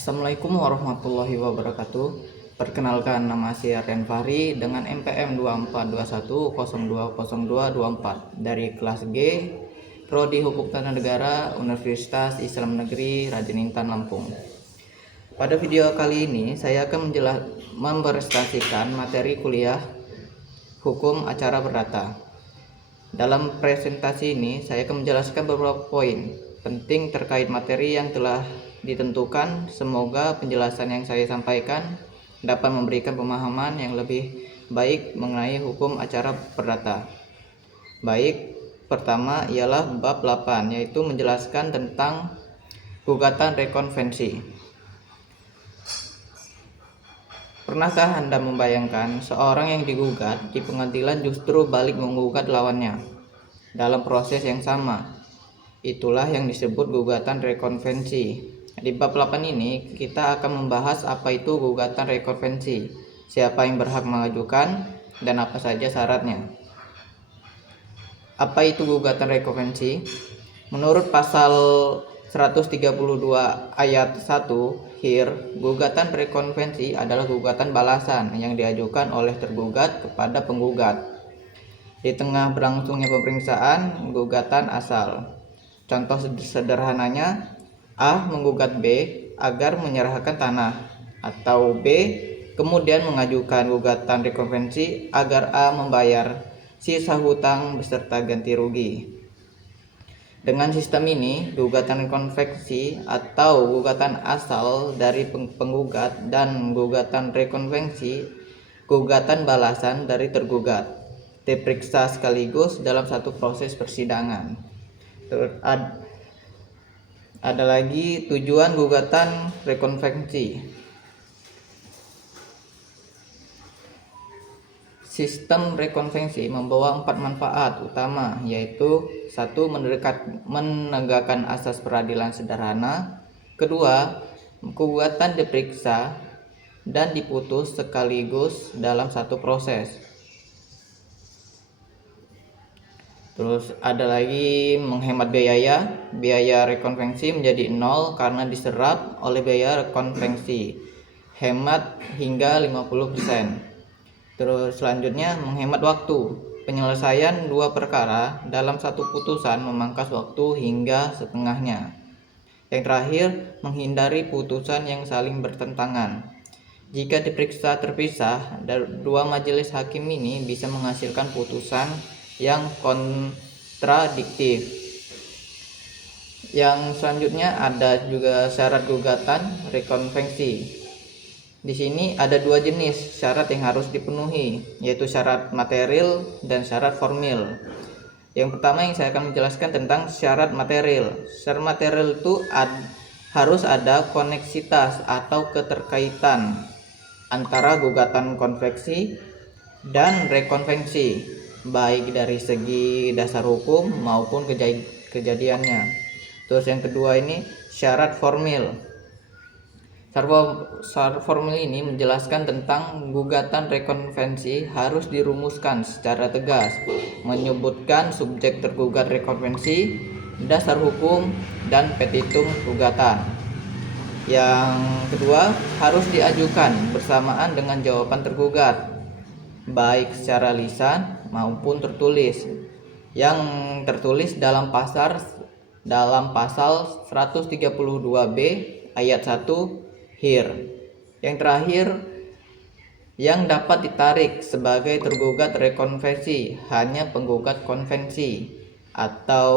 Assalamualaikum warahmatullahi wabarakatuh. Perkenalkan, nama saya Rian Fahri dengan NPM 2421020224 dari kelas G, Prodi Hukum Tata Negara, Universitas Islam Negeri Raden Intan, Lampung. Pada video kali ini saya akan mempresentasikan materi kuliah Hukum Acara Perdata. Dalam presentasi ini saya akan menjelaskan beberapa poin penting terkait materi yang telah ditentukan. Semoga penjelasan yang saya sampaikan dapat memberikan pemahaman yang lebih baik mengenai hukum acara perdata. Baik, pertama ialah bab 8, yaitu menjelaskan tentang gugatan rekonvensi. Pernahkah Anda membayangkan seorang yang digugat di pengadilan justru balik menggugat lawannya dalam proses yang sama? Itulah yang disebut gugatan rekonvensi. Di bab 8 ini kita akan membahas apa itu gugatan rekonvensi, siapa yang berhak mengajukan, dan apa saja syaratnya. Apa itu gugatan rekonvensi? Menurut pasal 132 ayat 1 HIR, gugatan rekonvensi adalah gugatan balasan yang diajukan oleh tergugat kepada penggugat di tengah berlangsungnya pemeriksaan gugatan asal. Contoh sederhananya, A menggugat B agar menyerahkan tanah, atau B kemudian mengajukan gugatan rekonvensi agar A membayar sisa hutang beserta ganti rugi. Dengan sistem ini, gugatan rekonvensi atau gugatan asal dari penggugat dan gugatan rekonvensi, gugatan balasan dari tergugat, diperiksa sekaligus dalam satu proses persidangan. Ada lagi tujuan gugatan rekonvensi. Sistem rekonvensi membawa 4 manfaat utama, yaitu 1. Menegakkan asas peradilan sederhana. 2. Gugatan diperiksa dan diputus sekaligus dalam satu proses. Terus ada lagi menghemat biaya rekonvensi menjadi 0 karena diserap oleh biaya rekonvensi, hemat hingga 50%. Terus selanjutnya menghemat waktu, penyelesaian dua perkara dalam satu putusan memangkas waktu hingga setengahnya. Yang terakhir, menghindari putusan yang saling bertentangan. Jika diperiksa terpisah, dua majelis hakim ini bisa menghasilkan putusan yang kontradiktif. Yang selanjutnya ada juga syarat gugatan rekonvensi. Di sini ada dua jenis syarat yang harus dipenuhi, yaitu syarat material dan syarat formil. Yang pertama yang saya akan menjelaskan tentang syarat material. Syarat material itu harus ada koneksitas atau keterkaitan antara gugatan konvensi dan rekonvensi, baik dari segi dasar hukum maupun kejadiannya. Terus yang kedua ini syarat formil. Syarat formil ini menjelaskan tentang gugatan rekonvensi harus dirumuskan secara tegas, menyebutkan subjek tergugat rekonvensi, dasar hukum, dan petitum gugatan. Yang kedua, harus diajukan bersamaan dengan jawaban tergugat, baik secara lisan maupun tertulis, yang tertulis dalam pasal 132B ayat 1 HIR. Yang terakhir, yang dapat ditarik sebagai tergugat rekonvensi hanya penggugat konvensi, atau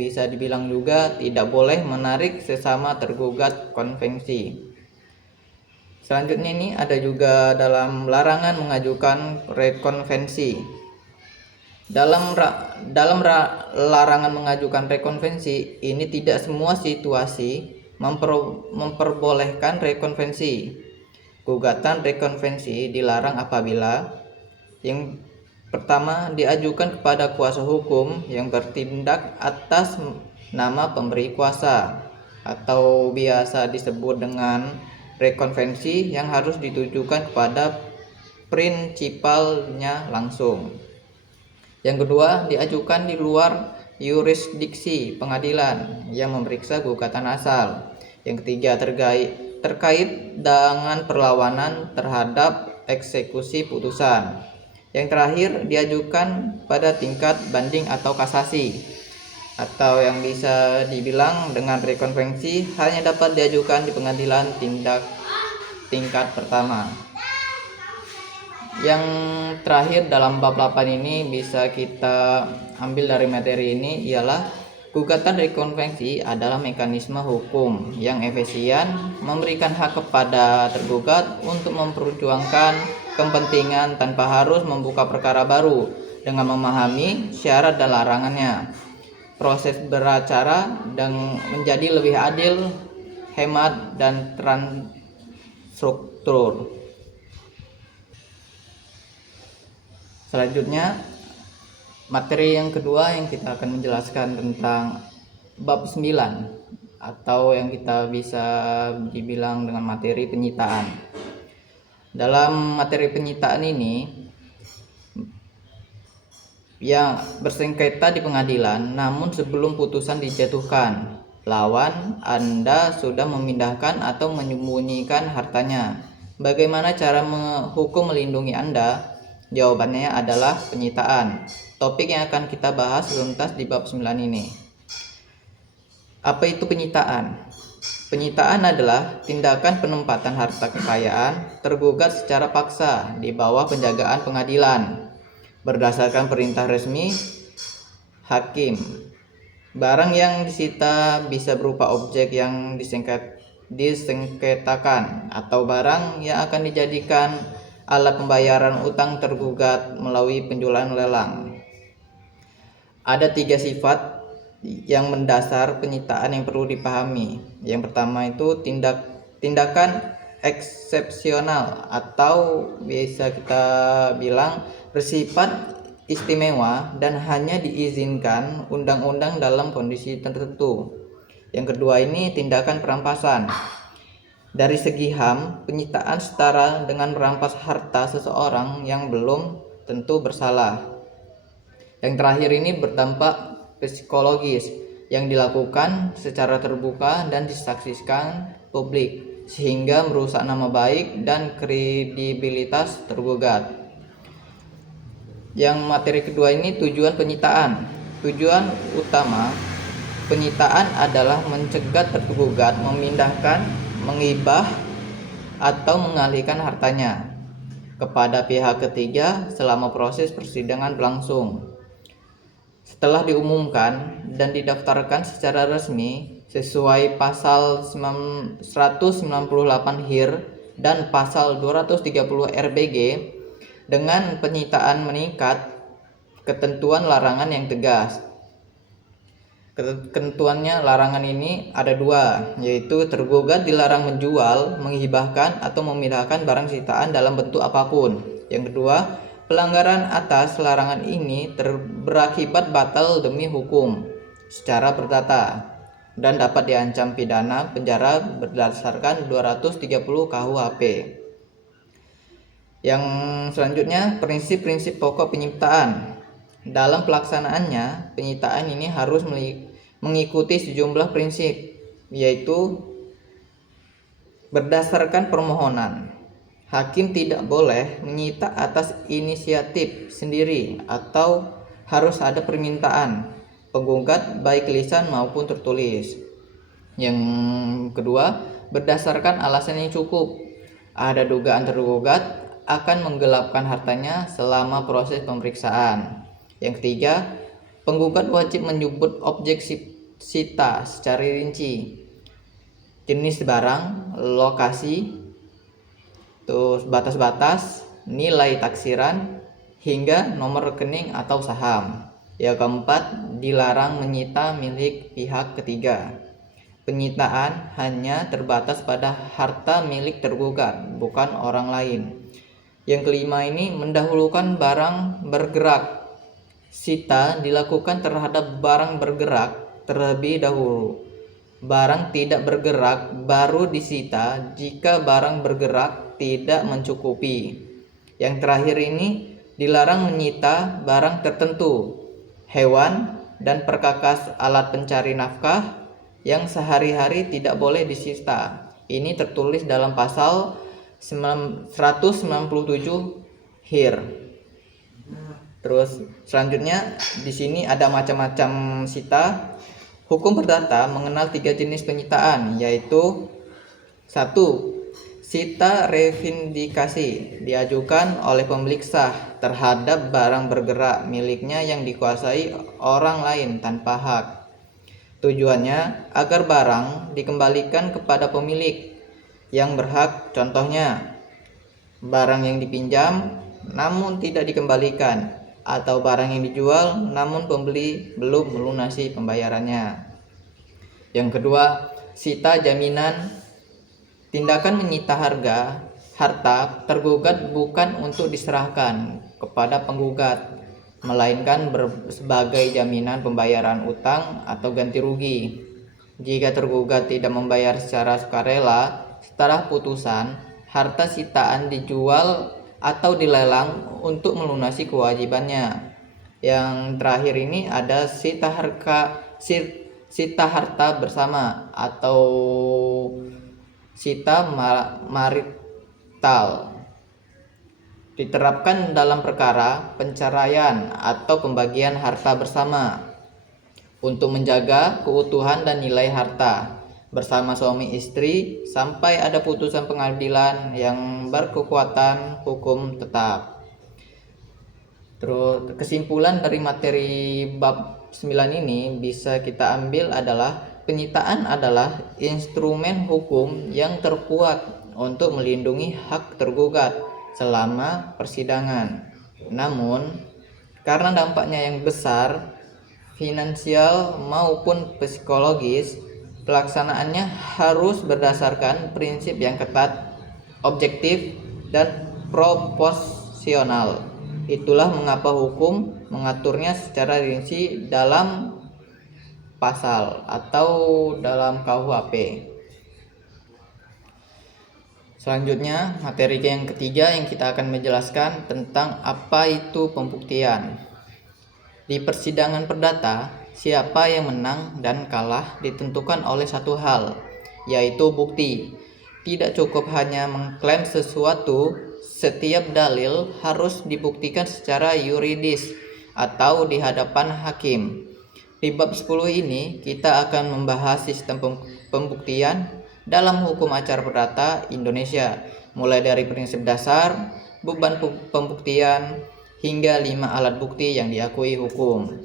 bisa dibilang juga tidak boleh menarik sesama tergugat konvensi. Selanjutnya ini ada juga dalam larangan mengajukan rekonvensi. Dalam larangan mengajukan rekonvensi ini tidak semua situasi memperbolehkan rekonvensi. Gugatan rekonvensi dilarang apabila yang pertama diajukan kepada kuasa hukum yang bertindak atas nama pemberi kuasa, atau biasa disebut dengan rekonvensi yang harus ditujukan kepada prinsipalnya langsung. Yang kedua, diajukan di luar yurisdiksi pengadilan yang memeriksa gugatan asal. Yang ketiga, terkait dengan perlawanan terhadap eksekusi putusan. Yang terakhir, diajukan pada tingkat banding atau kasasi, atau yang bisa dibilang dengan rekonvensi hanya dapat diajukan di pengadilan tingkat pertama. Yang terakhir dalam bab 8 ini bisa kita ambil dari materi ini ialah gugatan rekonvensi adalah mekanisme hukum yang efisien memberikan hak kepada tergugat untuk memperjuangkan kepentingan tanpa harus membuka perkara baru dengan memahami syarat dan larangannya. Proses beracara dan menjadi lebih adil, hemat, dan terstruktur. Selanjutnya, materi yang kedua yang kita akan menjelaskan tentang bab 9 atau yang kita bisa dibilang dengan materi penyitaan. Dalam materi penyitaan ini, yang bersengketa di pengadilan, namun sebelum putusan dijatuhkan, lawan Anda sudah memindahkan atau menyembunyikan hartanya. Bagaimana cara hukum melindungi Anda? Jawabannya adalah penyitaan. Topik yang akan kita bahas tuntas di bab 9 ini. Apa itu penyitaan? Penyitaan adalah tindakan penempatan harta kekayaan tergugat secara paksa di bawah penjagaan pengadilan berdasarkan perintah resmi hakim. Barang yang disita bisa berupa objek yang disengketakan atau barang yang akan dijadikan alat pembayaran utang tergugat melalui penjualan lelang. Ada 3 sifat yang mendasar penyitaan yang perlu dipahami. Yang pertama itu tindakan eksepsional atau bisa kita bilang bersifat istimewa dan hanya diizinkan undang-undang dalam kondisi tertentu. Yang kedua ini tindakan perampasan. Dari segi HAM, penyitaan setara dengan merampas harta seseorang yang belum tentu bersalah. Yang terakhir ini berdampak psikologis yang dilakukan secara terbuka dan disaksikan publik sehingga merusak nama baik dan kredibilitas tergugat. Yang materi kedua ini tujuan penyitaan. Tujuan utama penyitaan adalah mencegah tergugat memindahkan, mengibah, atau mengalihkan hartanya kepada pihak ketiga selama proses persidangan berlangsung. Setelah diumumkan dan didaftarkan secara resmi sesuai pasal 198 HIR dan pasal 230 RBG, dengan penyitaan meningkat ketentuan larangan yang tegas. Ketentuannya larangan ini ada 2, yaitu tergugat dilarang menjual, menghibahkan, atau memindahkan barang sitaan dalam bentuk apapun. Yang kedua, pelanggaran atas larangan ini berakibat batal demi hukum secara perdata dan dapat diancam pidana penjara berdasarkan 230 KUHP. Yang selanjutnya, prinsip-prinsip pokok penyitaan. Dalam pelaksanaannya, penyitaan ini harus mengikuti sejumlah prinsip, yaitu berdasarkan permohonan. Hakim tidak boleh menyita atas inisiatif sendiri atau harus ada permintaan penggugat baik lisan maupun tertulis. Yang kedua, berdasarkan alasan yang cukup. Ada dugaan tergugat akan menggelapkan hartanya selama proses pemeriksaan. Yang ketiga, penggugat wajib menyebut objek sita secara rinci, jenis barang, lokasi, terus batas-batas, nilai taksiran, hingga nomor rekening atau saham. Yang keempat, dilarang menyita milik pihak ketiga. Penyitaan hanya terbatas pada harta milik tergugat, bukan orang lain. Yang kelima ini mendahulukan barang bergerak. Sita dilakukan terhadap barang bergerak terlebih dahulu. Barang tidak bergerak baru disita jika barang bergerak tidak mencukupi. Yang terakhir ini dilarang menyita barang tertentu, hewan dan perkakas alat pencari nafkah, yang sehari-hari tidak boleh disita. Ini tertulis dalam pasal 197 HIR. Terus selanjutnya di sini ada macam-macam sita. Hukum perdata mengenal 3 jenis penyitaan, yaitu 1. Sita revindikasi diajukan oleh pemilik sah terhadap barang bergerak miliknya yang dikuasai orang lain tanpa hak. Tujuannya agar barang dikembalikan kepada pemilik yang berhak, contohnya barang yang dipinjam namun tidak dikembalikan, atau barang yang dijual namun pembeli belum melunasi pembayarannya. Yang kedua, sita jaminan. Tindakan menyita harta tergugat bukan untuk diserahkan kepada penggugat, melainkan sebagai jaminan pembayaran utang atau ganti rugi. Jika tergugat tidak membayar secara sukarela, setelah putusan, harta sitaan dijual atau dilelang untuk melunasi kewajibannya. Yang terakhir ini ada sita harta bersama atau sita marital. Diterapkan dalam perkara penceraian atau pembagian harta bersama untuk menjaga keutuhan dan nilai harta bersama suami istri sampai ada putusan pengadilan yang berkekuatan hukum tetap. Terus kesimpulan dari materi bab 9 ini bisa kita ambil adalah penyitaan adalah instrumen hukum yang terkuat untuk melindungi hak tergugat selama persidangan. Namun, karena dampaknya yang besar, finansial maupun psikologis, pelaksanaannya harus berdasarkan prinsip yang ketat, objektif, dan proporsional. Itulah mengapa hukum mengaturnya secara rinci dalam pasal atau dalam KUHP. Selanjutnya, materi yang ketiga yang kita akan menjelaskan tentang apa itu pembuktian. Di persidangan perdata, siapa yang menang dan kalah ditentukan oleh satu hal, yaitu bukti. Tidak cukup hanya mengklaim sesuatu, setiap dalil harus dibuktikan secara yuridis atau di hadapan hakim. Di bab 10 ini kita akan membahas sistem pembuktian dalam hukum acara perdata Indonesia, mulai dari prinsip dasar, beban pembuktian, hingga 5 alat bukti yang diakui hukum.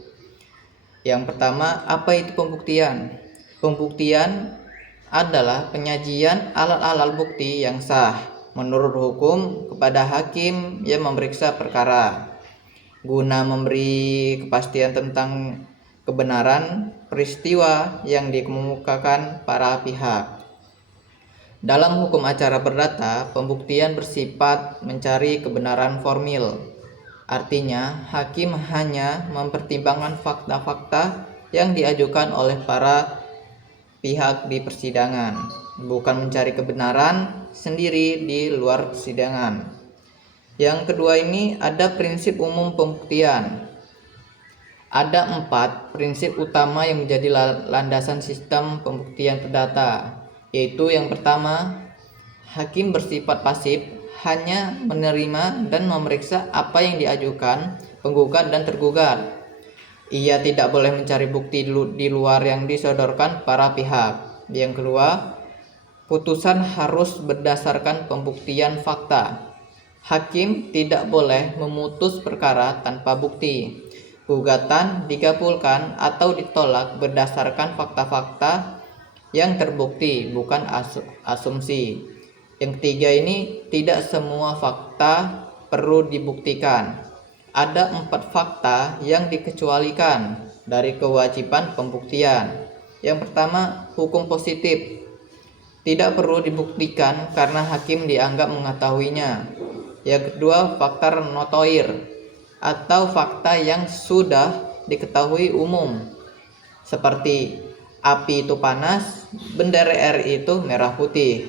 Yang pertama, apa itu pembuktian? Pembuktian adalah penyajian alat-alat bukti yang sah menurut hukum kepada hakim yang memeriksa perkara, guna memberi kepastian tentang kebenaran peristiwa yang dikemukakan para pihak. Dalam hukum acara perdata, pembuktian bersifat mencari kebenaran formil. Artinya, hakim hanya mempertimbangkan fakta-fakta yang diajukan oleh para pihak di persidangan, bukan mencari kebenaran sendiri di luar persidangan. Yang kedua ini ada prinsip umum pembuktian. Ada 4 prinsip utama yang menjadi landasan sistem pembuktian perdata, yaitu yang pertama, hakim bersifat pasif, hanya menerima dan memeriksa apa yang diajukan penggugat dan tergugat. Ia tidak boleh mencari bukti di luar yang disodorkan para pihak. Yang kedua, putusan harus berdasarkan pembuktian fakta. Hakim tidak boleh memutus perkara tanpa bukti. Gugatan dikabulkan atau ditolak berdasarkan fakta-fakta yang terbukti, bukan asumsi. Yang ketiga ini, tidak semua fakta perlu dibuktikan. Ada 4 fakta yang dikecualikan dari kewajiban pembuktian. Yang pertama, hukum positif. Tidak perlu dibuktikan karena hakim dianggap mengetahuinya. Yang kedua, fakta notoir atau fakta yang sudah diketahui umum, seperti api itu panas, bendera RI itu merah putih.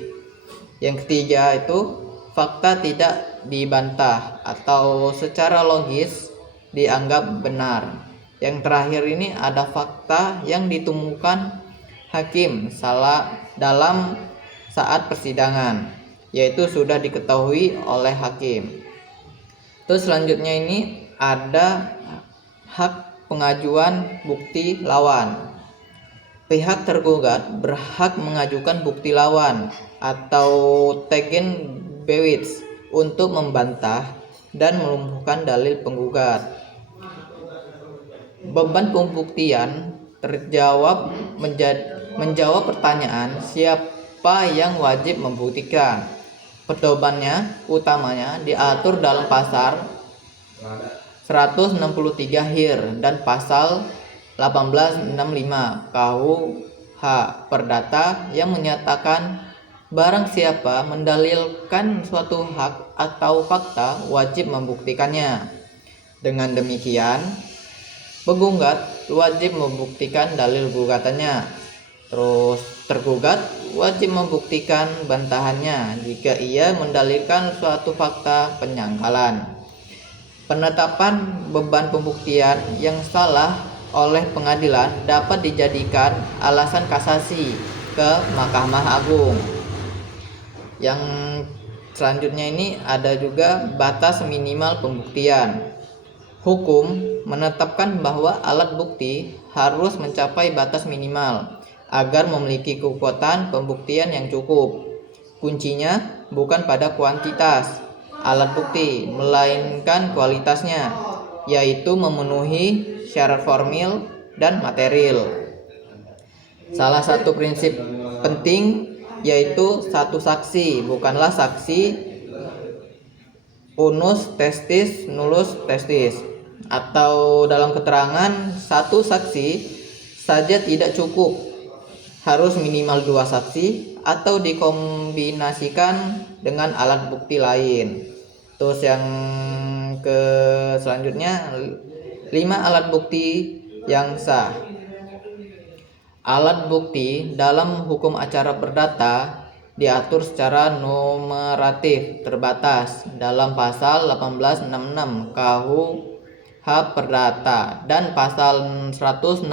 Yang ketiga itu fakta tidak dibantah atau secara logis dianggap benar. Yang terakhir ini ada fakta yang ditemukan hakim salah dalam saat persidangan, yaitu sudah diketahui oleh hakim. Terus selanjutnya ini ada hak pengajuan bukti lawan. Pihak tergugat berhak mengajukan bukti lawan atau Tegenbewis untuk membantah dan melumpuhkan dalil penggugat. Beban pembuktian menjawab pertanyaan siapa yang wajib membuktikan. Pedomannya utamanya diatur dalam pasal 163 HIR dan pasal 1865 KUH Perdata yang menyatakan barang siapa mendalilkan suatu hak atau fakta wajib membuktikannya. Dengan demikian, penggugat wajib membuktikan dalil gugatannya. Terus tergugat wajib membuktikan bantahannya jika ia mendalilkan suatu fakta penyangkalan. Penetapan beban pembuktian yang salah oleh pengadilan dapat dijadikan alasan kasasi ke Mahkamah Agung. Yang selanjutnya ini ada juga batas minimal pembuktian. Hukum menetapkan bahwa alat bukti harus mencapai batas minimal agar memiliki kekuatan pembuktian yang cukup. Kuncinya bukan pada kuantitas alat bukti, melainkan kualitasnya, yaitu memenuhi syarat formil dan material. Salah satu prinsip penting yaitu satu saksi bukanlah saksi unus testis nullus testis, atau dalam keterangan satu saksi saja tidak cukup, harus minimal 2 saksi atau dikombinasikan dengan alat bukti lain. Terus yang selanjutnya 5 alat bukti yang sah. Alat bukti dalam hukum acara perdata diatur secara numeratif terbatas dalam pasal 1866 KUH Perdata dan pasal 165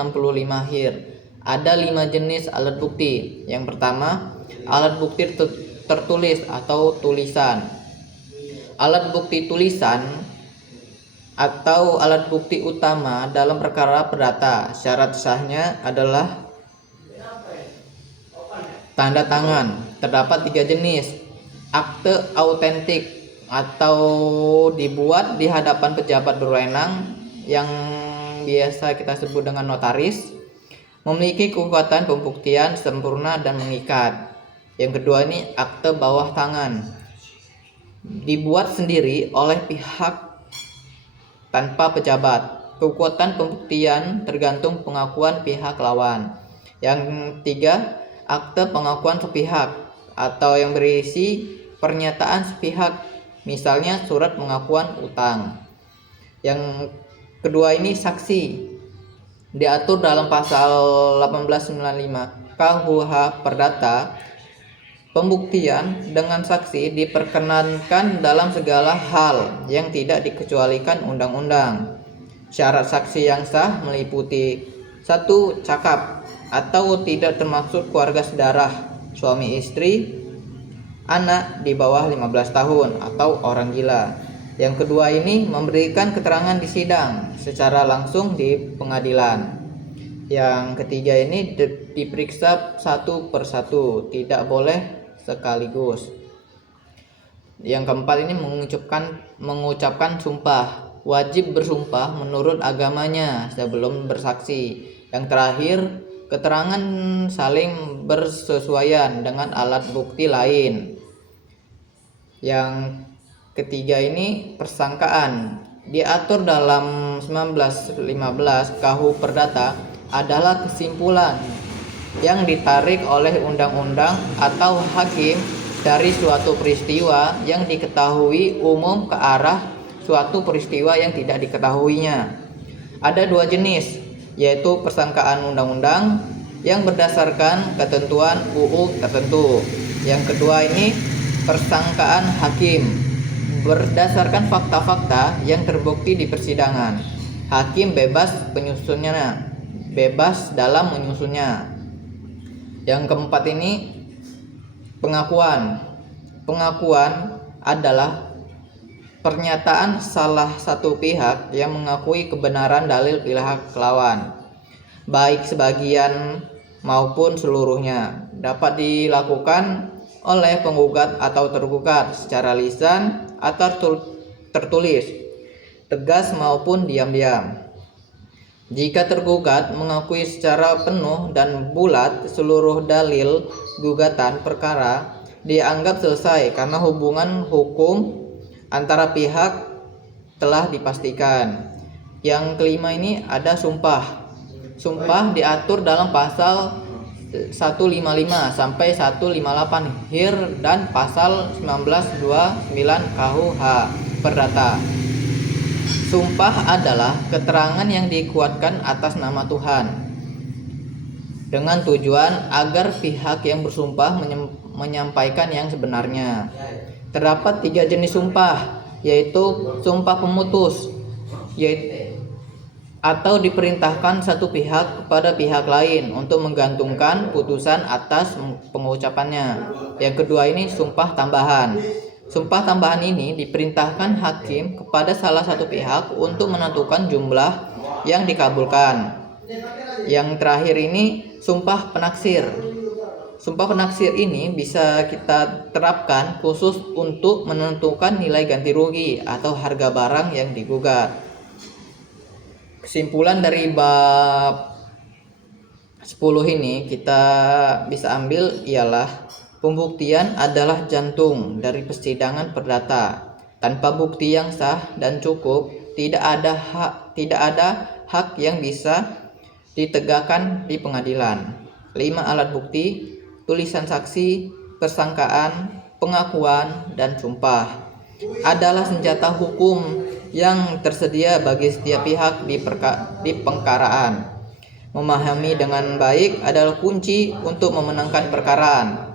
HIR. Ada 5 jenis alat bukti. Yang pertama, alat bukti tertulis atau tulisan. Alat bukti tulisan atau alat bukti utama dalam perkara perdata. Syarat sahnya adalah tanda tangan. Terdapat 3 jenis. Akte autentik atau dibuat di hadapan pejabat berwenang yang biasa kita sebut dengan notaris, memiliki kekuatan pembuktian sempurna dan mengikat. Yang kedua ini akte bawah tangan, dibuat sendiri oleh pihak tanpa pejabat. Kekuatan pembuktian tergantung pengakuan pihak lawan. Yang ketiga, akte pengakuan sepihak atau yang berisi pernyataan sepihak, misalnya surat pengakuan utang. Yang kedua ini saksi, diatur dalam pasal 1895 KUH Perdata. Pembuktian dengan saksi diperkenankan dalam segala hal yang tidak dikecualikan undang-undang. Syarat saksi yang sah meliputi 1. Cakap atau tidak termaksud keluarga sedarah, suami istri, anak di bawah 15 tahun atau orang gila. Yang kedua ini memberikan keterangan di sidang secara langsung di pengadilan. Yang ketiga ini diperiksa satu persatu, tidak boleh sekaligus. Yang keempat ini mengucapkan sumpah, wajib bersumpah menurut agamanya sebelum bersaksi. Yang terakhir, keterangan saling bersesuaian dengan alat bukti lain. Yang ketiga ini persangkaan, diatur dalam 1915 KUH Perdata, adalah kesimpulan yang ditarik oleh undang-undang atau hakim dari suatu peristiwa yang diketahui umum ke arah suatu peristiwa yang tidak diketahuinya. Ada 2 jenis, yaitu persangkaan undang-undang yang berdasarkan ketentuan UU tertentu. Yang kedua ini persangkaan hakim berdasarkan fakta-fakta yang terbukti di persidangan. Hakim bebas dalam menyusunnya. Yang keempat ini pengakuan. Pengakuan adalah pernyataan salah satu pihak yang mengakui kebenaran dalil pihak lawan, baik sebagian maupun seluruhnya. Dapat dilakukan oleh penggugat atau tergugat secara lisan atau tertulis, tegas maupun diam-diam. Jika tergugat mengakui secara penuh dan bulat seluruh dalil gugatan perkara, dianggap selesai karena hubungan hukum antara pihak telah dipastikan. Yang kelima ini ada sumpah. Sumpah diatur dalam pasal 155 sampai 158 HIR dan pasal 1929 KUH Perdata. Sumpah adalah keterangan yang dikuatkan atas nama Tuhan dengan tujuan agar pihak yang bersumpah menyampaikan yang sebenarnya. Terdapat 3 jenis sumpah, yaitu sumpah pemutus, atau diperintahkan satu pihak kepada pihak lain untuk menggantungkan putusan atas pengucapannya. Yang kedua ini sumpah tambahan. Sumpah tambahan ini diperintahkan hakim kepada salah satu pihak untuk menentukan jumlah yang dikabulkan. Yang terakhir ini sumpah penaksir. Sumpah penaksir ini bisa kita terapkan khusus untuk menentukan nilai ganti rugi atau harga barang yang digugat. Kesimpulan dari bab 10 ini kita bisa ambil ialah pembuktian adalah jantung dari persidangan perdata. Tanpa bukti yang sah dan cukup, tidak ada hak yang bisa ditegakkan di pengadilan. 5 alat bukti: tulisan saksi, persangkaan, pengakuan, dan sumpah adalah senjata hukum yang tersedia bagi setiap pihak di pengkaraan. Memahami dengan baik adalah kunci untuk memenangkan perkaraan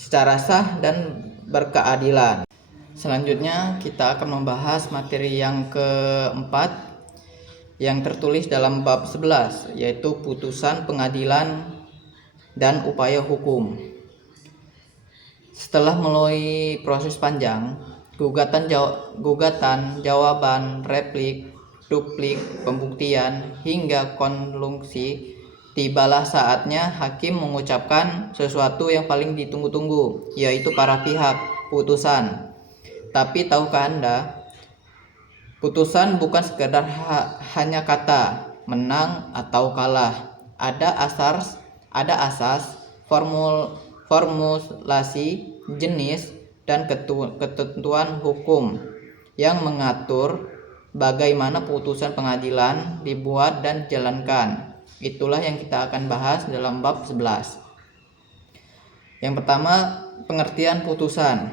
secara sah dan berkeadilan. Selanjutnya kita akan membahas materi yang keempat yang tertulis dalam bab 11, yaitu putusan pengadilan dan upaya hukum. Setelah melalui proses panjang, gugatan, jawaban, replik, duplik, pembuktian, hingga konlusi, tibalah saatnya hakim mengucapkan sesuatu yang paling ditunggu-tunggu, yaitu para pihak, putusan. Tapi tahukah Anda, putusan bukan sekedar hanya kata, menang atau kalah. Ada asas, formulasi, jenis, dan ketentuan hukum yang mengatur bagaimana putusan pengadilan dibuat dan dijalankan. Itulah yang kita akan bahas dalam bab 11. Yang pertama, pengertian putusan.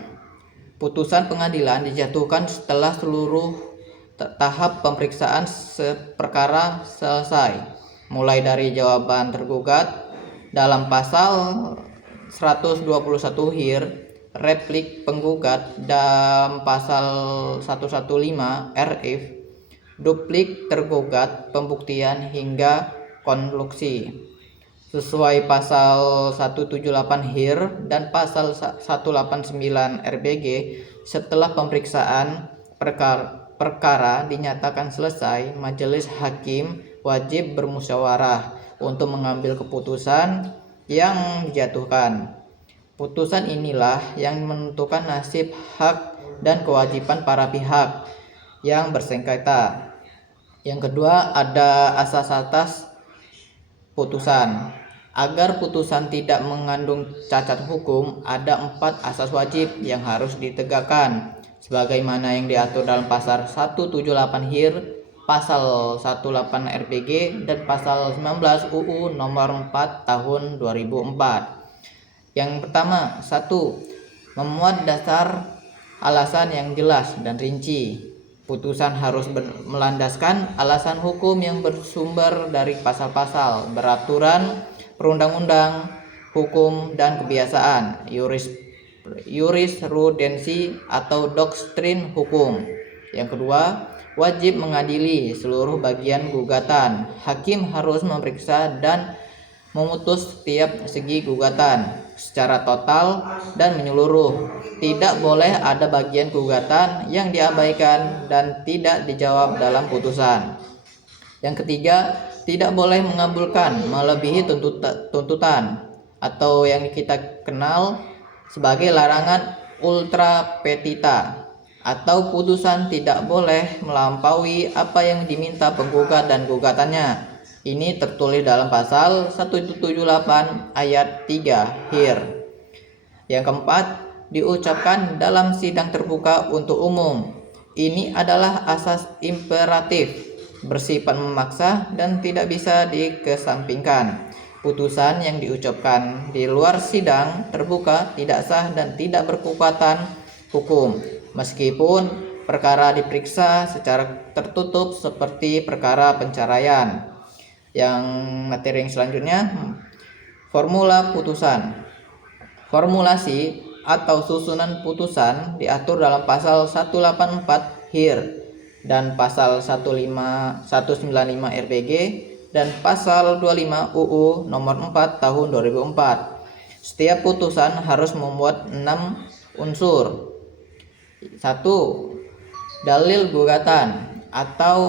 Putusan pengadilan dijatuhkan setelah seluruh tahap pemeriksaan perkara selesai, mulai dari jawaban tergugat dalam pasal 121 HIR, replik penggugat dalam pasal 115 RF, duplik tergugat, pembuktian, hingga konlusi sesuai pasal 178 HIR dan pasal 189 RBG. Setelah pemeriksaan perkara dinyatakan selesai, majelis hakim wajib bermusyawarah untuk mengambil keputusan yang dijatuhkan. Putusan inilah yang menentukan nasib, hak, dan kewajiban para pihak yang bersengketa. Yang kedua, ada asas putusan. Agar putusan tidak mengandung cacat hukum, ada 4 asas wajib yang harus ditegakkan, sebagaimana yang diatur dalam pasal 178 HIR, pasal 18 RBG, dan pasal 19 UU nomor 4 tahun 2004. Yang pertama, 1. Memuat dasar alasan yang jelas dan rinci. Putusan harus melandaskan alasan hukum yang bersumber dari pasal-pasal, peraturan, perundang-undang, hukum, dan kebiasaan, jurisprudensi atau doktrin hukum. Yang kedua, wajib mengadili seluruh bagian gugatan. Hakim harus memeriksa dan memutus setiap segi gugatan secara total dan menyeluruh. Tidak boleh ada bagian gugatan yang diabaikan dan tidak dijawab dalam putusan. Yang ketiga, tidak boleh mengabulkan melebihi tuntutan atau yang kita kenal sebagai larangan ultra petita, atau putusan tidak boleh melampaui apa yang diminta penggugat dan gugatannya. Ini tertulis dalam pasal 178 ayat 3 HIR. Yang keempat, diucapkan dalam sidang terbuka untuk umum. Ini adalah asas imperatif, bersifat memaksa dan tidak bisa dikesampingkan. Putusan yang diucapkan di luar sidang terbuka tidak sah dan tidak berkekuatan hukum, meskipun perkara diperiksa secara tertutup seperti perkara penceraian. Yang materi yang selanjutnya, formula putusan. Formulasi atau susunan putusan diatur dalam pasal 184 HIR dan pasal 195 RBG dan pasal 25 UU nomor 4 tahun 2004. Setiap putusan harus memuat 6 unsur. 1. Dalil gugatan atau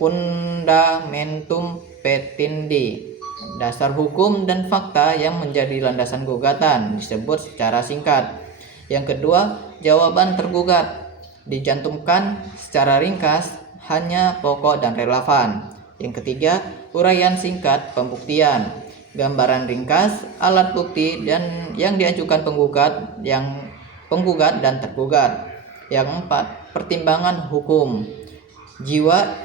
fundamentum petendi, dasar hukum dan fakta yang menjadi landasan gugatan, disebut secara singkat. Yang kedua, jawaban tergugat, dicantumkan secara ringkas, hanya pokok dan relevan. Yang ketiga, uraian singkat pembuktian, gambaran ringkas alat bukti dan yang diajukan penggugat dan tergugat. Yang empat, pertimbangan hukum, jiwa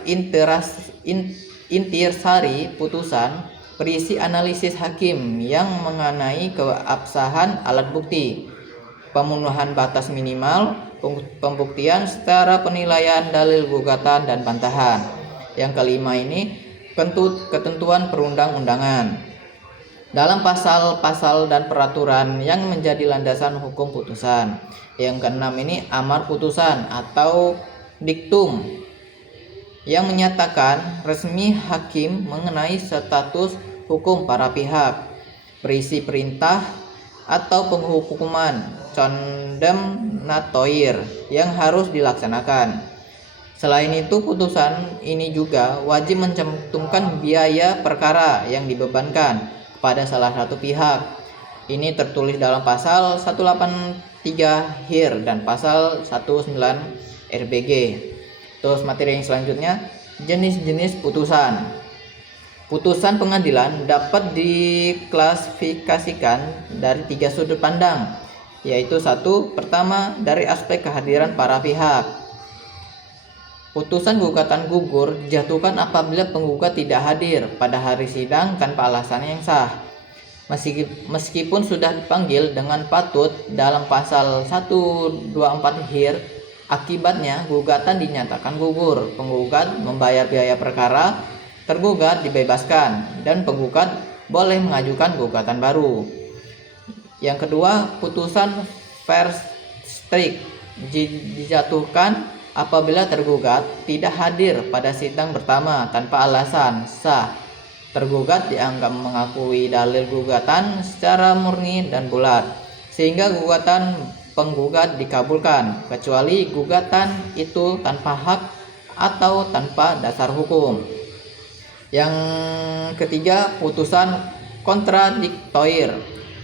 intisari putusan, berisi analisis hakim yang mengenai keabsahan alat bukti, pemenuhan batas minimal pembuktian secara penilaian dalil gugatan dan bantahan. Yang kelima ini ketentuan perundang-undangan dalam pasal-pasal dan peraturan yang menjadi landasan hukum putusan. Yang keenam ini amar putusan atau diktum yang menyatakan resmi hakim mengenai status hukum para pihak, berisi perintah atau penghukuman condemnatoir yang harus dilaksanakan. Selain itu, putusan ini juga wajib mencantumkan biaya perkara yang dibebankan kepada salah satu pihak. Ini tertulis dalam pasal 183 HIR dan pasal 19 RBG. Terus materi yang selanjutnya, jenis-jenis putusan. Putusan pengadilan dapat diklasifikasikan dari 3 sudut pandang, yaitu pertama dari aspek kehadiran para pihak. Putusan gugatan gugur dijatuhkan apabila penggugat tidak hadir pada hari sidang tanpa alasan yang sah, meskipun sudah dipanggil dengan patut dalam pasal 124 HIR. Akibatnya gugatan dinyatakan gugur, penggugat membayar biaya perkara, tergugat dibebaskan, dan penggugat boleh mengajukan gugatan baru. Yang kedua, putusan first strike dijatuhkan apabila tergugat tidak hadir pada sidang pertama tanpa alasan sah. Tergugat dianggap mengakui dalil gugatan secara murni dan bulat, sehingga gugatan penggugat dikabulkan, kecuali gugatan itu tanpa hak atau tanpa dasar hukum. Yang ketiga, putusan kontradiktoir,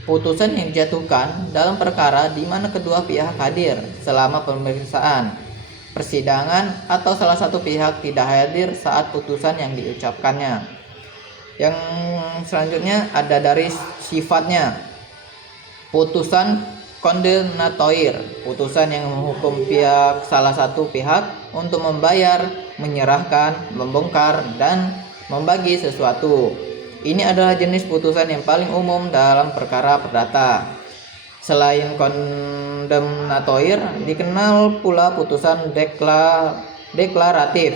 putusan yang dijatuhkan dalam perkara di mana kedua pihak hadir selama pemeriksaan, persidangan, atau salah satu pihak tidak hadir saat putusan yang diucapkannya. Yang selanjutnya ada dari sifatnya. Putusan kondemnatoir, putusan yang menghukum salah satu pihak untuk membayar, menyerahkan, membongkar, dan membagi sesuatu. Ini adalah jenis putusan yang paling umum dalam perkara perdata. Selain kondemnatoir, dikenal pula putusan deklaratif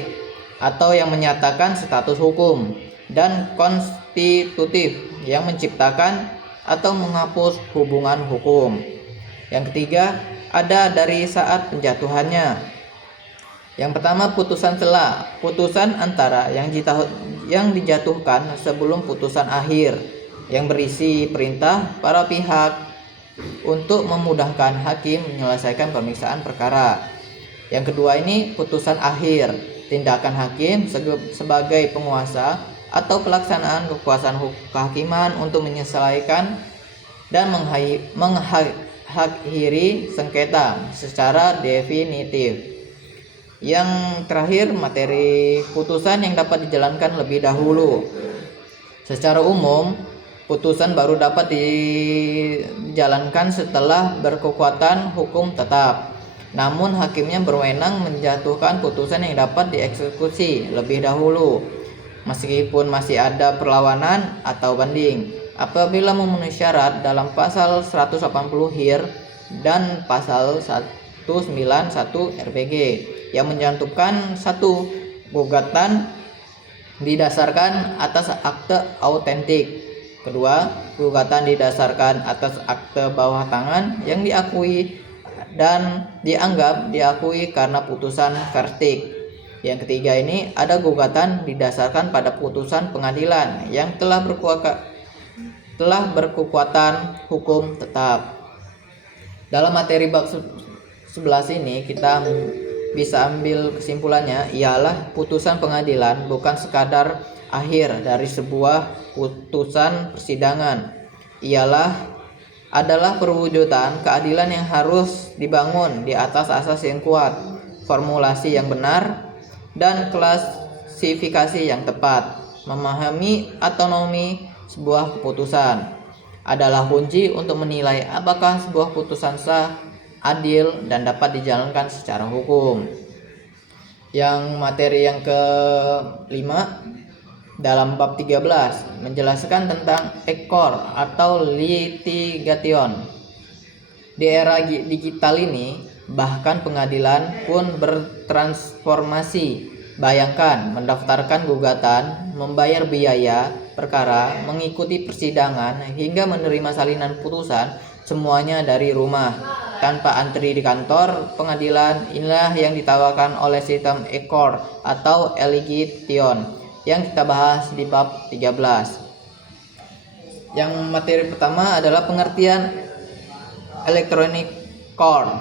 atau yang menyatakan status hukum, dan konstitutif yang menciptakan atau menghapus hubungan hukum. Yang ketiga, ada dari saat penjatuhannya. Yang pertama, putusan sela, putusan antara yang dijatuhkan sebelum putusan akhir. yang berisi perintah para pihak untuk memudahkan hakim menyelesaikan pemeriksaan perkara. Yang kedua ini putusan akhir, tindakan hakim sebagai penguasa atau pelaksanaan kekuasaan kehakiman untuk menyelesaikan dan mengakhiri sengketa secara definitif. Yang terakhir, materi putusan yang dapat dijalankan lebih dahulu. Secara umum, putusan baru dapat dijalankan setelah berkekuatan hukum tetap. Namun hakimnya berwenang menjatuhkan putusan yang dapat dieksekusi lebih dahulu, meskipun masih ada perlawanan atau banding, apabila memenuhi syarat dalam pasal 180 HIR dan pasal 191 RPG yang mencantumkan satu, gugatan didasarkan atas akte autentik. Kedua, gugatan didasarkan atas akte bawah tangan yang diakui dan dianggap diakui karena putusan verdict. Yang ketiga ini ada gugatan didasarkan pada putusan pengadilan yang telah berkekuatan hukum tetap. Dalam materi bab 11 ini kita bisa ambil kesimpulannya ialah putusan pengadilan bukan sekadar akhir dari sebuah putusan persidangan, adalah perwujudan keadilan yang harus dibangun di atas asas yang kuat, formulasi yang benar, dan klasifikasi yang tepat. Memahami otonomi sebuah keputusan adalah kunci untuk menilai apakah sebuah putusan sah, adil, dan dapat dijalankan secara hukum. Yang materi yang kelima dalam bab 13 menjelaskan tentang ekor atau litigation. Di era digital ini, bahkan pengadilan pun bertransformasi. Bayangkan mendaftarkan gugatan, membayar biaya perkara, mengikuti persidangan, hingga menerima salinan putusan semuanya dari rumah tanpa antri di kantor pengadilan. Inilah yang ditawarkan oleh sistem ekor atau litigation yang kita bahas di bab 13. Yang materi pertama adalah pengertian electronic court.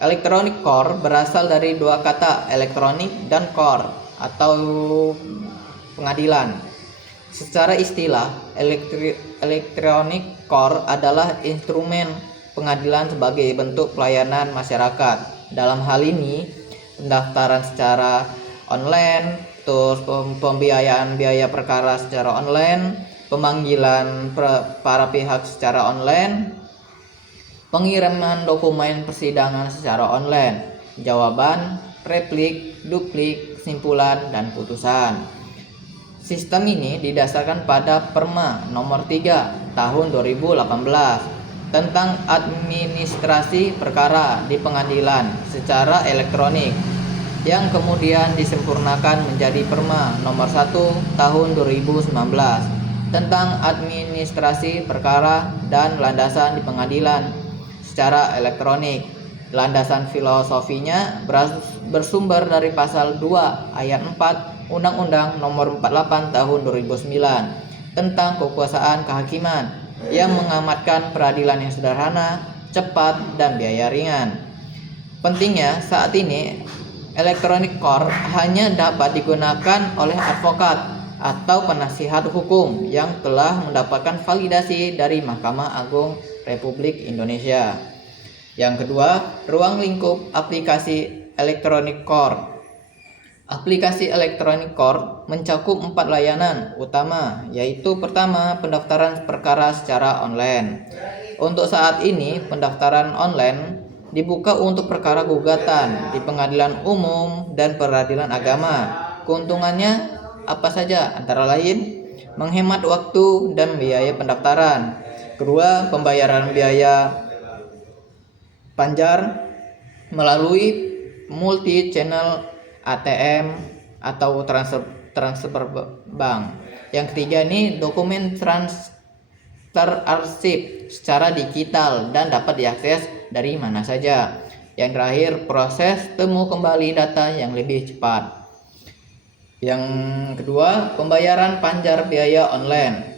Electronic court berasal dari dua kata, elektronik dan court atau pengadilan. Secara istilah, electronic court adalah instrumen pengadilan sebagai bentuk pelayanan masyarakat. Dalam hal ini, pendaftaran secara online, terus pembiayaan biaya perkara secara online, pemanggilan para pihak secara online, pengiriman dokumen persidangan secara online, jawaban, replik, duplik, kesimpulan, dan putusan. Sistem ini didasarkan pada Perma nomor 3 tahun 2018 tentang administrasi perkara di pengadilan secara elektronik, yang kemudian disempurnakan menjadi Perma nomor 1 tahun 2019 tentang administrasi perkara dan landasan di pengadilan secara elektronik. Landasan filosofinya bersumber dari pasal 2 ayat 4 Undang-Undang nomor 48 tahun 2009 tentang kekuasaan kehakiman yang mengamatkan peradilan yang sederhana, cepat, dan biaya ringan. Pentingnya saat ini electronic court hanya dapat digunakan oleh advokat atau penasihat hukum yang telah mendapatkan validasi dari Mahkamah Agung Republik Indonesia. Yang kedua, ruang lingkup aplikasi electronic court. Aplikasi electronic court mencakup 4 layanan utama, yaitu pertama, pendaftaran perkara secara online. Untuk saat ini, pendaftaran online dibuka untuk perkara gugatan di pengadilan umum dan peradilan agama. Keuntungannya apa saja? Antara lain, menghemat waktu dan biaya pendaftaran. Kedua, pembayaran biaya panjar melalui multi channel ATM atau transfer bank. Yang ketiga ini dokumen terarsip secara digital dan dapat diakses dari mana saja. Yang terakhir, proses temu kembali data yang lebih cepat. Yang kedua, pembayaran panjar biaya online.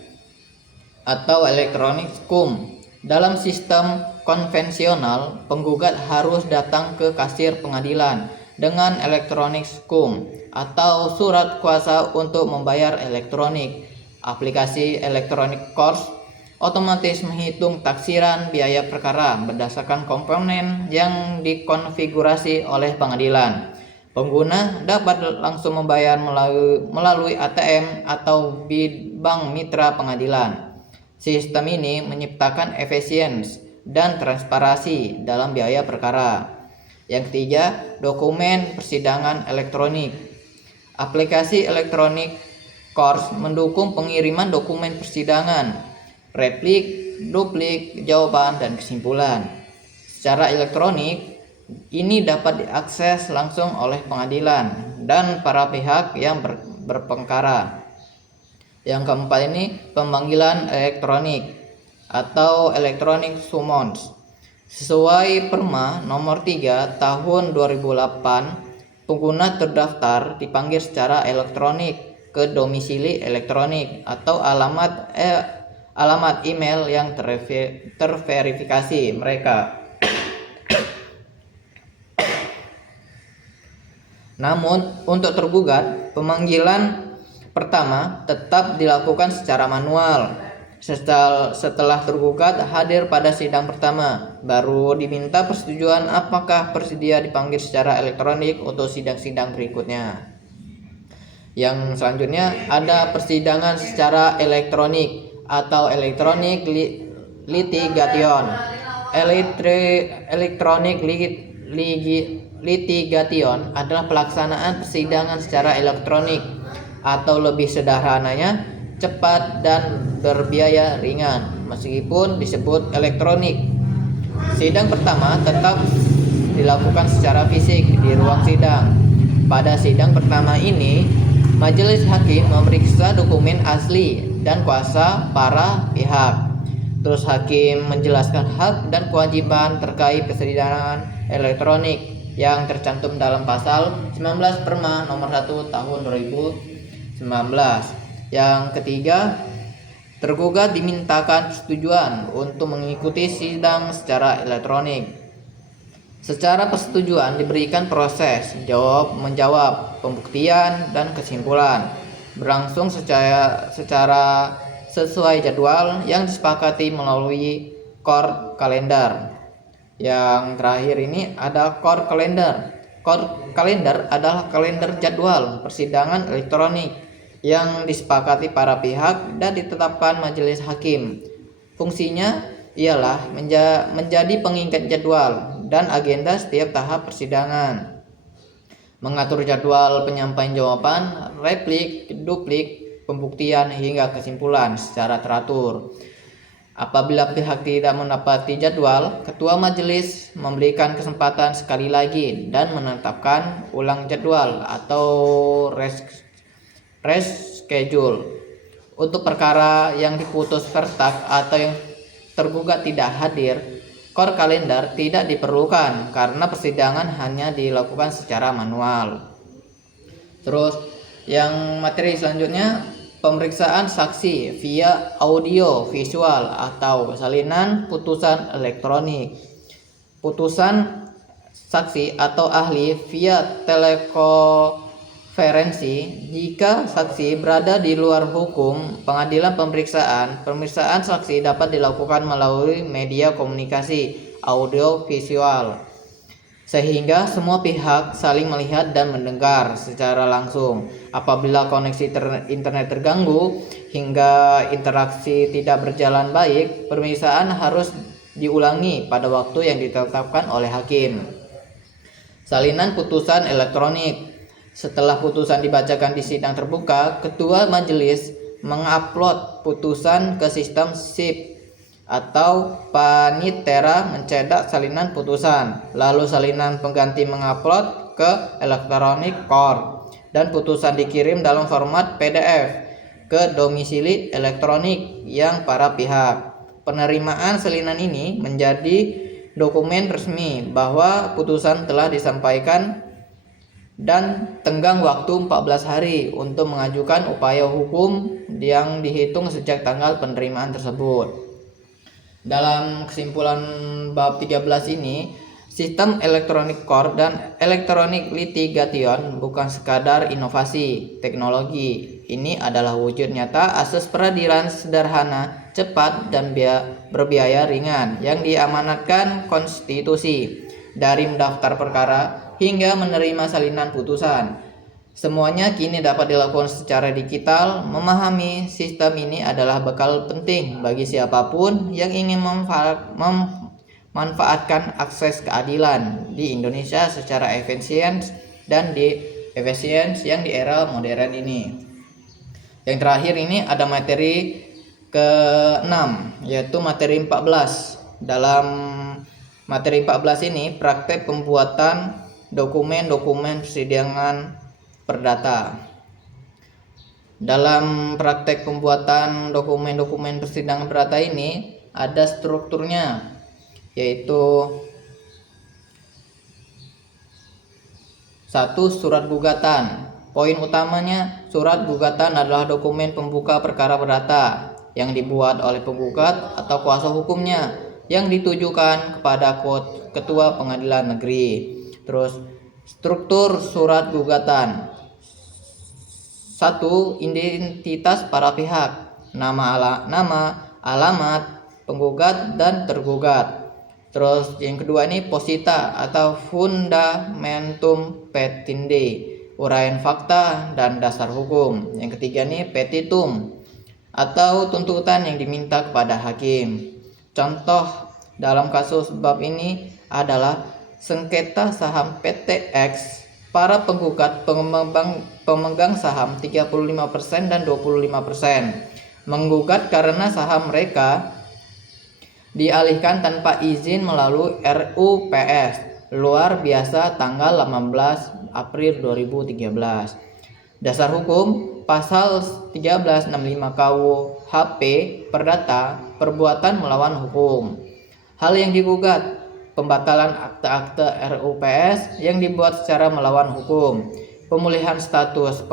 atau elektronik SCUM. Dalam sistem konvensional, penggugat harus datang ke kasir pengadilan dengan elektronik SCUM atau surat kuasa untuk membayar elektronik. Aplikasi elektronik course otomatis menghitung taksiran biaya perkara berdasarkan komponen yang dikonfigurasi oleh pengadilan. Pengguna dapat langsung membayar melalui ATM atau bank mitra pengadilan. Sistem ini menciptakan efisiensi dan transparansi dalam biaya perkara. Yang ketiga, dokumen persidangan elektronik. Aplikasi elektronik course mendukung pengiriman dokumen persidangan, replik, duplik, jawaban, dan kesimpulan. Secara elektronik, ini dapat diakses langsung oleh pengadilan dan para pihak yang berperkara. Yang keempat ini pemanggilan elektronik atau electronic summons. Sesuai Perma nomor 3 tahun 2008, pengguna terdaftar dipanggil secara elektronik ke domisili elektronik atau alamat email yang terverifikasi mereka. Namun untuk tergugat, pemanggilan pertama tetap dilakukan secara manual. Setelah tergugat hadir pada sidang pertama, baru diminta persetujuan apakah bersedia dipanggil secara elektronik untuk sidang-sidang berikutnya. Yang selanjutnya ada persidangan secara elektronik atau electronic litigation. Electronic litigation adalah pelaksanaan persidangan secara elektronik, atau lebih sederhananya cepat dan berbiaya ringan meskipun disebut elektronik. Sidang pertama tetap dilakukan secara fisik di ruang sidang. Pada sidang pertama ini, majelis hakim memeriksa dokumen asli dan kuasa para pihak. Terus hakim menjelaskan hak dan kewajiban terkait persidangan elektronik yang tercantum dalam pasal 19 Perma nomor 1 tahun 2019. Yang ketiga, tergugat dimintakan persetujuan untuk mengikuti sidang secara elektronik. Secara persetujuan diberikan proses jawab-menjawab, pembuktian, dan kesimpulan berlangsung secara sesuai jadwal yang disepakati melalui court kalender. Yang terakhir ini ada court kalender. Court kalender adalah kalender jadwal persidangan elektronik yang disepakati para pihak dan ditetapkan majelis hakim. Fungsinya ialah menjadi pengingat jadwal dan agenda setiap tahap persidangan, mengatur jadwal penyampaian jawaban, replik, duplik, pembuktian hingga kesimpulan secara teratur. Apabila pihak tidak menepati jadwal, ketua majelis memberikan kesempatan sekali lagi dan menetapkan ulang jadwal atau reschedule. Untuk perkara yang diputus vertak atau yang tergugat tidak hadir, court kalender tidak diperlukan karena persidangan hanya dilakukan secara manual. Terus yang materi selanjutnya, pemeriksaan saksi via audio visual atau salinan putusan elektronik. Putusan saksi atau ahli via telekonferensi. Jika saksi berada di luar hukum pengadilan pemeriksaan saksi dapat dilakukan melalui media komunikasi audio visual, sehingga semua pihak saling melihat dan mendengar secara langsung. Apabila koneksi internet terganggu hingga interaksi tidak berjalan baik, pemeriksaan harus diulangi pada waktu yang ditetapkan oleh hakim. Salinan putusan elektronik. Setelah putusan dibacakan di sidang terbuka, ketua majelis mengupload putusan ke sistem SIP atau panitera mencetak salinan putusan, lalu salinan pengganti mengupload ke elektronik court, dan putusan dikirim dalam format PDF ke domisili elektronik yang para pihak. Penerimaan salinan ini menjadi dokumen resmi bahwa putusan telah disampaikan dan tenggang waktu 14 hari untuk mengajukan upaya hukum yang dihitung sejak tanggal penerimaan tersebut. Dalam kesimpulan bab 13 ini, sistem elektronik core dan elektronik litigation bukan sekadar inovasi teknologi. Ini adalah wujud nyata asas peradilan sederhana, cepat, dan berbiaya ringan yang diamanatkan konstitusi, dari mendaftar perkara hingga menerima salinan putusan. Semuanya kini dapat dilakukan secara digital. Memahami sistem ini adalah bekal penting bagi siapapun yang ingin memanfaatkan akses keadilan di Indonesia secara efisien dan yang di era modern ini. Yang terakhir ini ada materi ke-6, yaitu materi 14. Dalam materi 14 ini praktek pembuatan dokumen-dokumen persidangan perdata. Dalam praktek pembuatan dokumen-dokumen persidangan perdata ini ada strukturnya, yaitu 1. Surat gugatan. Poin utamanya, surat gugatan adalah dokumen pembuka perkara perdata yang dibuat oleh penggugat atau kuasa hukumnya yang ditujukan kepada ketua pengadilan negeri. Terus struktur surat gugatan. 1. Identitas para pihak, nama, alamat penggugat dan tergugat. Terus yang kedua ini posita atau fundamentum petindi, uraian fakta dan dasar hukum. Yang ketiga ini petitum atau tuntutan yang diminta kepada hakim. Contoh dalam kasus bab ini adalah sengketa saham PTX. Para penggugat pemegang saham 35% dan 25% menggugat karena saham mereka dialihkan tanpa izin melalui RUPS luar biasa tanggal 18 April 2013. Dasar hukum pasal 1365 KUHP Perdata, perbuatan melawan hukum. Hal yang digugat, pembatalan akte-akte RUPS yang dibuat secara melawan hukum, pemulihan status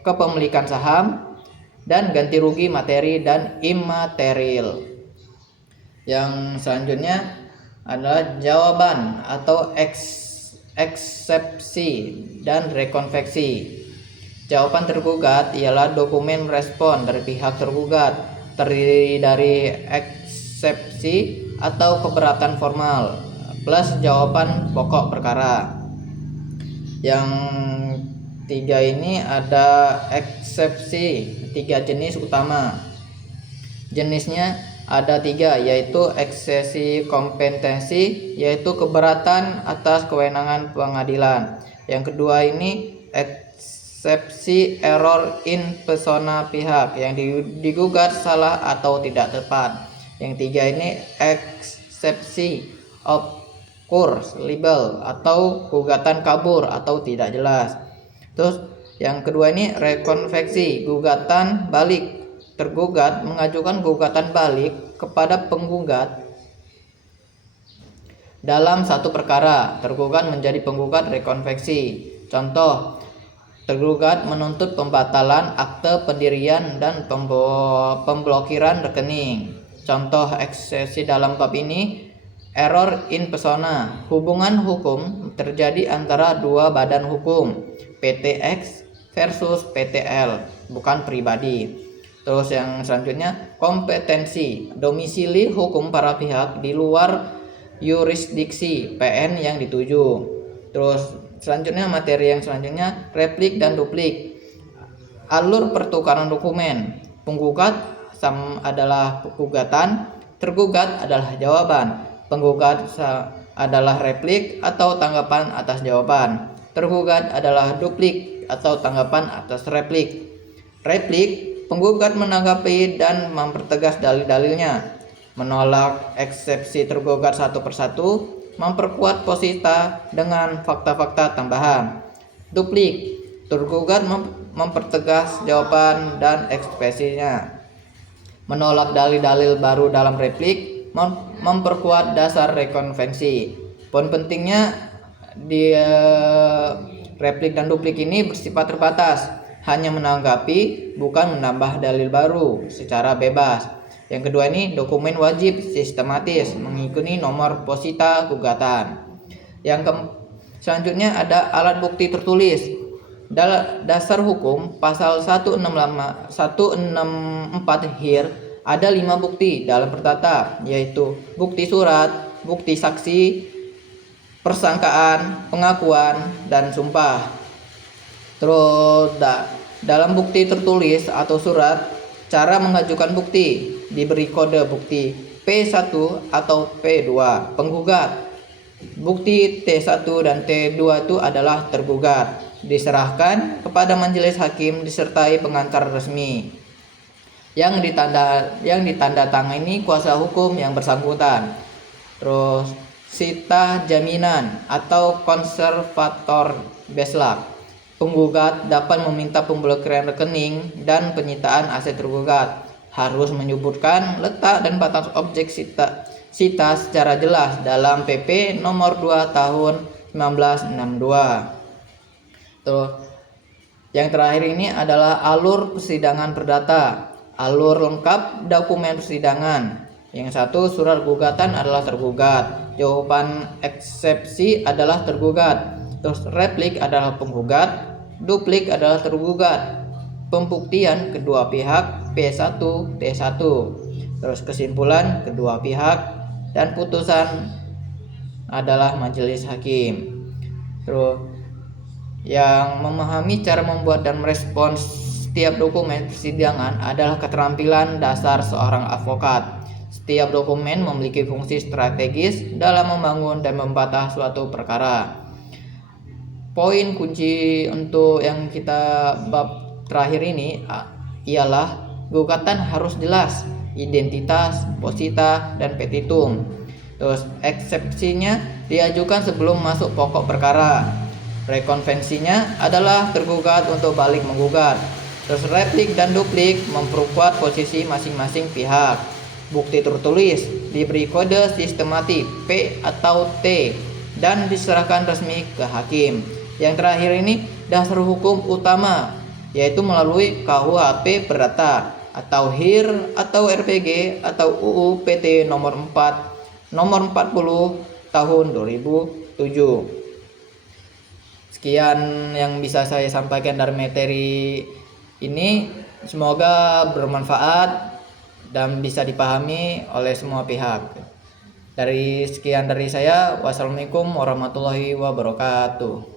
kepemilikan saham, dan ganti rugi materi dan imaterial. Yang selanjutnya adalah jawaban atau eksepsi dan rekonveksi. Jawaban tergugat ialah dokumen respon dari pihak tergugat, terdiri dari eksepsi atau keberatan formal plus jawaban pokok perkara. Yang tiga ini ada eksepsi, 3 jenis utama. Jenisnya ada 3, yaitu eksepsi kompetensi, yaitu keberatan atas kewenangan pengadilan. Yang kedua ini eksepsi error in persona pihak, yang digugat salah atau tidak tepat. Yang tiga ini eksepsi of course libel atau gugatan kabur atau tidak jelas. Terus yang kedua ini rekonveksi, gugatan balik. Tergugat mengajukan gugatan balik kepada penggugat dalam satu perkara. Tergugat menjadi penggugat rekonveksi. Contoh, tergugat menuntut pembatalan akte pendirian dan pemblokiran rekening. Contoh eksepsi dalam bab ini, error in persona, hubungan hukum terjadi antara dua badan hukum, PTX versus PTL, bukan pribadi. Terus yang selanjutnya, kompetensi, domisili hukum para pihak di luar yurisdiksi PN yang dituju. Terus selanjutnya materi yang selanjutnya, replik dan duplik, alur pertukaran dokumen. Penggugat adalah gugatan, tergugat adalah jawaban. Penggugat adalah replik atau tanggapan atas jawaban. Tergugat adalah duplik atau tanggapan atas replik. Replik, penggugat menanggapi dan mempertegas dalil-dalilnya, menolak eksepsi tergugat satu persatu, memperkuat posita dengan fakta-fakta tambahan. Duplik, tergugat mempertegas jawaban dan ekspresinya, menolak dalil-dalil baru dalam replik, memperkuat dasar rekonvensi. Poin pentingnya Replik dan duplik ini bersifat terbatas, hanya menanggapi bukan menambah dalil baru secara bebas. Yang kedua ini dokumen wajib sistematis mengikuti nomor posita gugatan. Selanjutnya ada alat bukti tertulis. Dasar hukum pasal 164 HIR ada 5 bukti dalam perdata, yaitu bukti surat, bukti saksi, persangkaan, pengakuan, dan sumpah. Terus dalam bukti tertulis atau surat, cara mengajukan bukti diberi kode bukti P1 atau P2 penggugat. Bukti T1 dan T2 itu adalah tergugat. Diserahkan kepada majelis hakim disertai pengantar resmi yang ditandatangani kuasa hukum yang bersangkutan. Terus sita jaminan atau konservator beslak. Penggugat dapat meminta pemblokiran rekening dan penyitaan aset tergugat. Harus menyebutkan letak dan batas objek sita secara jelas dalam PP nomor 2 tahun 1962. Terus yang terakhir ini adalah alur persidangan perdata. Alur lengkap dokumen persidangan. Yang satu, surat gugatan adalah tergugat. Jawaban eksepsi adalah tergugat. Terus replik adalah penggugat. Duplik adalah tergugat. Pembuktian kedua pihak P1 T1. Terus kesimpulan kedua pihak dan putusan adalah majelis hakim. Terus yang memahami cara membuat dan merespons setiap dokumen persidangan adalah keterampilan dasar seorang advokat. Setiap dokumen memiliki fungsi strategis dalam membangun dan membantah suatu perkara. Poin kunci untuk yang kita bab terakhir ini ialah gugatan harus jelas, identitas, posita, dan petitum. Terus eksepsinya diajukan sebelum masuk pokok perkara. Rekonvensinya adalah tergugat untuk balik menggugat. Terus replik dan duplik memperkuat posisi masing-masing pihak. Bukti tertulis diberi kode sistematik P atau T dan diserahkan resmi ke hakim. Yang terakhir ini dasar hukum utama, yaitu melalui KUHP Perdata atau HIR atau RPG atau UU PT nomor 40 tahun 2007. Sekian yang bisa saya sampaikan dari materi ini, semoga bermanfaat dan bisa dipahami oleh semua pihak. Sekian dari saya, wassalamualaikum warahmatullahi wabarakatuh.